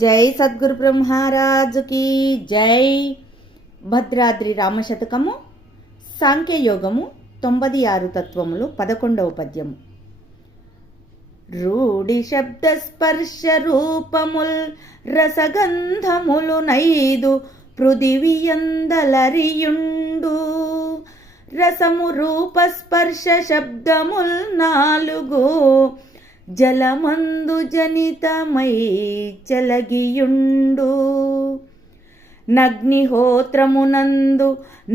జై సద్గురు బ్రహ్మరాజుకి జై. భద్రాద్రి రామశతకము సాంఖ్యయోగము 96 తత్వములు 11వ పద్యము. రూఢి శబ్ద స్పర్శ రూపముల్ రసగంధములు నైదు పృథివియందలరియుండు. రసము రూప స్పర్శ శబ్దముల్ 4 జలమందు జనితమై చలగియుండు. నగ్నిహోత్రమునందు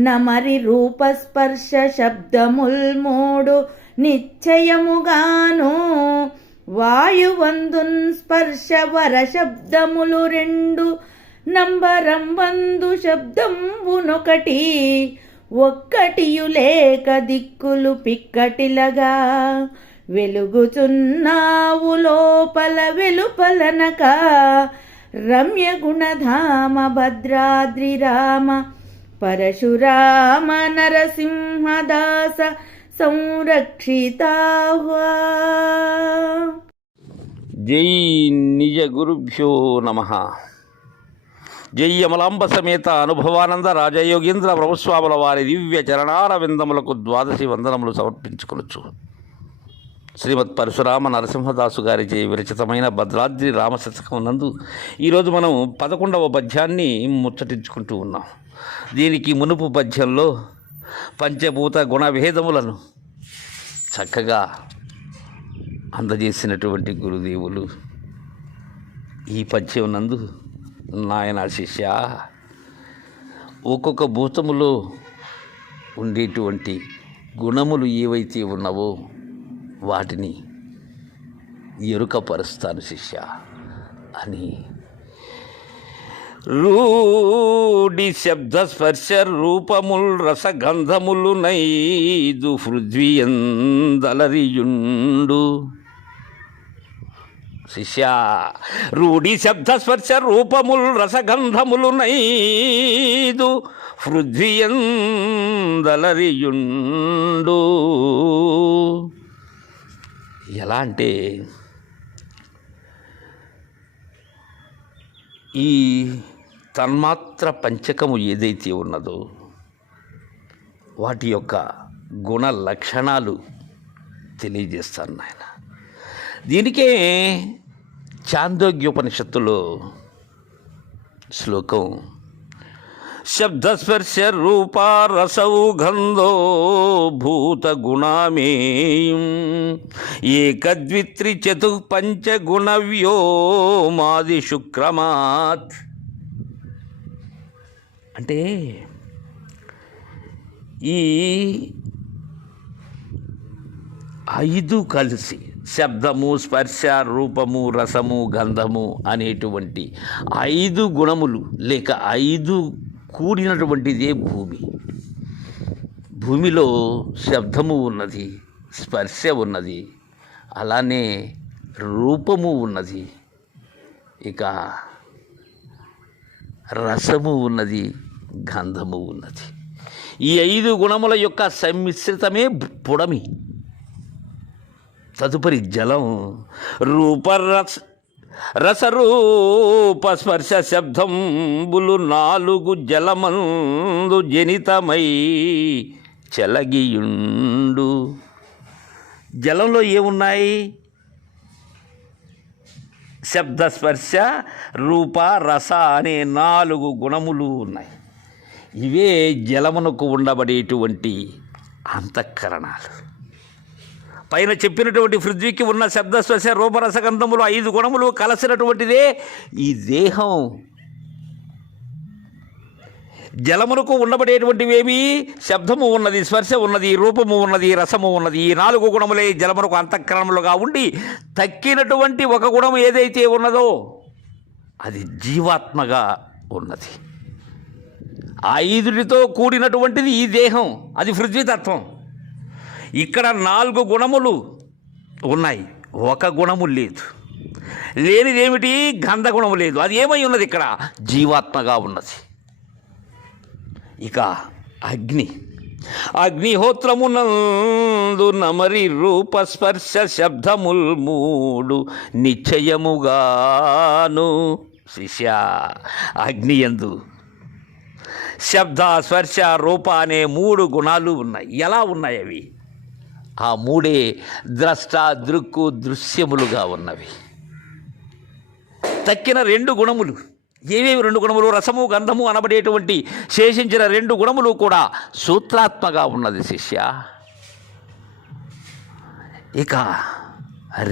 నమరి రూపస్పర్శ శబ్దముల్ 3 నిశ్చయముగాను. వాయువందున్ స్పర్శ వర శబ్దములు 2 నంబరంబందు శబ్దంబునొకటి. ఒక్కటియు లేక దిక్కులు పిక్కటిలగా వెలుగుచున్నావు లోపల వెలుపలనక. రమ్య గుణధామ భద్రాద్రి రామ పరశురామ నరసింహదాస సంరక్షితాహ్వా. జై నిజ గురుభ్యో నమః. జై అమలాంబ సమేత అనుభవానంద రాజయోగేంద్ర ప్రభుస్వాముల వారి దివ్య చరణార విందములకు 12 వందనములు సమర్పించుకొనొచ్చు. శ్రీమద్ పరశురామ నరసింహదాసు గారిచే విరచితమైన భద్రాద్రి రామశతకం నందు ఈరోజు మనం 11వ పద్యాన్ని ముచ్చటించుకుంటూ ఉన్నాం. దీనికి మునుపు పద్యంలో పంచభూత గుణభేదములను చక్కగా అందజేసినటువంటి గురుదేవులు ఈ పద్యం నందు, నాయన శిష్య, ఒక్కొక్క భూతములో ఉండేటువంటి గుణములు ఏవైతే ఉన్నావో వాటిని ఎరుకపరుస్తాను శిష్య అని. రూఢి శబ్ద స్పర్శ రూపముల్ రసగంధములు నైదు పృథ్వీయందలరియుండు. శిష్య, రూఢి శబ్ద స్పర్శ రూపముల్ రసగంధములు నైదు పృథ్వీయందలరియుండు. ఎలా అంటే, ఈ తన్మాత్ర పంచకము ఏదైతే ఉన్నదో వాటి యొక్క గుణ లక్షణాలు తెలియజేస్తాను నాయన. దీనికే చాందోగ్యోపనిషత్తులో శ్లోకం, శబ్దస్పర్శ రూప రసౌ గంధో భూత గుణామేయం ఏకద్విత్రి చతుఃపంచగుణ వ్యోమాది శుక్రమాత్. అంటే ఈ 5 కలిసి శబ్దము స్పర్శ రూపము రసము గంధము అనేటువంటి 5 గుణములు లేక 5 కూడినటువంటిదే భూమి. భూమిలో శబ్దము ఉన్నది, స్పర్శ ఉన్నది, అలానే రూపము ఉన్నది, ఇక రసము ఉన్నది, గంధము ఉన్నది. ఈ 5 గుణముల యొక్క సమ్మిశ్రితమే పుడమి. తదుపరి జలం. రసరూప స్పర్శ శబ్దంబులు 4 జలమందు జనితమై చలగియుండు. జలంలో ఏమున్నాయి? శబ్ద స్పర్శ రూప రస అనే 4 గుణములు ఉన్నాయి. ఇవే జలమునకు ఉండబడేటువంటి అంతఃకరణాలు. పైన చెప్పినటువంటి పృథ్వీకి ఉన్న శబ్దస్పర్శ రూపరసగంధములు 5 గుణములు కలసినటువంటిదే ఈ దేహం. జలమునకు ఉండబడేటువంటివేమి? శబ్దము ఉన్నది, స్పర్శ ఉన్నది, రూపము ఉన్నది, రసము ఉన్నది. ఈ 4 గుణములే జలమునకు అంతఃకరణములుగా ఉండి తక్కినటువంటి ఒక గుణము ఏదైతే ఉన్నదో అది జీవాత్మగా ఉన్నది. 5తో కూడినటువంటిది ఈ దేహం, అది పృథ్వీతత్వం. ఇక్కడ 4 గుణములు ఉన్నాయి, ఒక గుణము లేదు. లేనిదేమిటి? గంధ గుణము లేదు. అది ఏమై ఉన్నది? ఇక్కడ జీవాత్మగా ఉన్నది. ఇక అగ్ని. అగ్నిహోత్రమునందు నమరి రూపస్పర్శ శబ్దముల్ 3 నిశ్చయముగాను. శిష్య, అగ్నియందు శబ్ద, స్పర్శ, రూప అనే 3 గుణాలు ఉన్నాయి. ఎలా ఉన్నాయి అవి? ఆ 3 ద్రష్ట, దృక్కు, దృశ్యములుగా ఉన్నవి. తక్కిన 2 గుణములు ఏవేవి? 2 గుణములు రసము, గంధము అనబడేటువంటి శేషించిన 2 గుణములు కూడా సూత్రాత్మగా ఉన్నది శిష్య. ఇక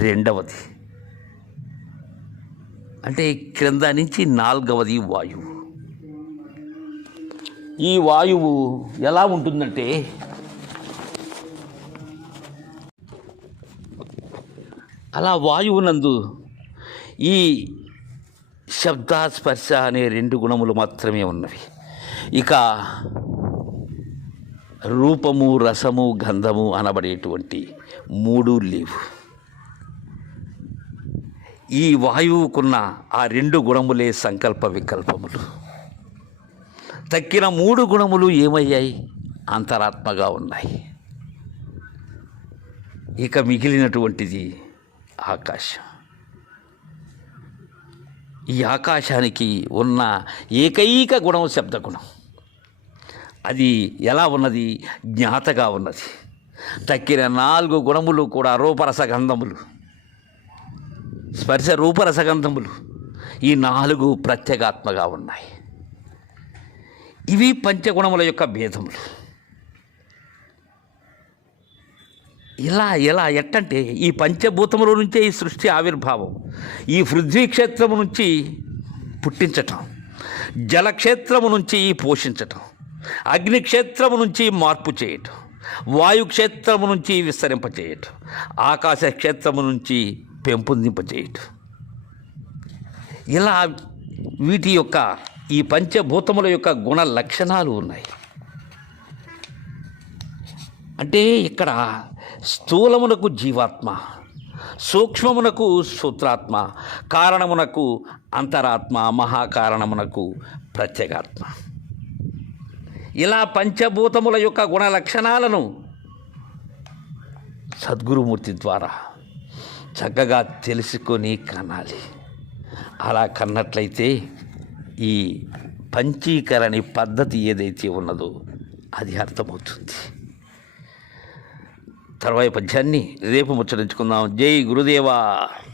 రెండవది అంటే క్రింద నుంచి 4వది వాయువు. ఈ వాయువు ఎలా ఉంటుందంటే అలా వాయువునందు ఈ శబ్ద, స్పర్శ అనే 2 గుణములు మాత్రమే ఉన్నవి. ఇక రూపము, రసము, గంధము అనబడేటువంటి 3 లేవు. ఈ వాయువుకున్న ఆ 2 గుణములే సంకల్ప వికల్పములు. తక్కిన 3 గుణములు ఏమయ్యాయి? అంతరాత్మగా ఉన్నాయి. ఇక మిగిలినటువంటిది ఆకాశం. ఈ ఆకాశానికి ఉన్న ఏకైక గుణం శబ్దగుణం. అది ఎలా ఉన్నది? జ్ఞాతగా ఉన్నది. తక్కిన 4 గుణములు కూడా రూపరసగంధములు, స్పర్శ, రూపరసగంధములు, ఈ 4 ప్రత్యేగాత్మగా ఉన్నాయి. ఇవి పంచగుణముల యొక్క భేదములు. ఎలా ఎట్టంటే ఈ పంచభూతముల నుంచే ఈ సృష్టి ఆవిర్భావం. ఈ పృథ్వీ క్షేత్రము నుంచి పుట్టించటం, జలక్షేత్రము నుంచి పోషించటం, అగ్నిక్షేత్రము నుంచి మార్పు చేయటం, వాయుక్షేత్రము నుంచి విస్తరింపచేయటం, ఆకాశ క్షేత్రము నుంచి పెంపొందింపచేయటం. ఇలా వీటి యొక్క ఈ పంచభూతముల యొక్క గుణ లక్షణాలు ఉన్నాయి. అంటే ఇక్కడ స్థూలమునకు జీవాత్మ, సూక్ష్మమునకు సూత్రాత్మ, కారణమునకు అంతరాత్మ, మహాకారణమునకు ప్రత్యేగాత్మ. ఇలా పంచభూతముల యొక్క గుణ లక్షణాలను సద్గురుమూర్తి ద్వారా చక్కగా తెలుసుకొని కనాలి. అలా కన్నట్లయితే ఈ పంచీకరణి పద్ధతి ఏదైతే ఉన్నదో అది అర్థమవుతుంది. తర్వాయి పద్యాన్ని రేపు ముచ్చరించుకుందాం. జై గురుదేవా.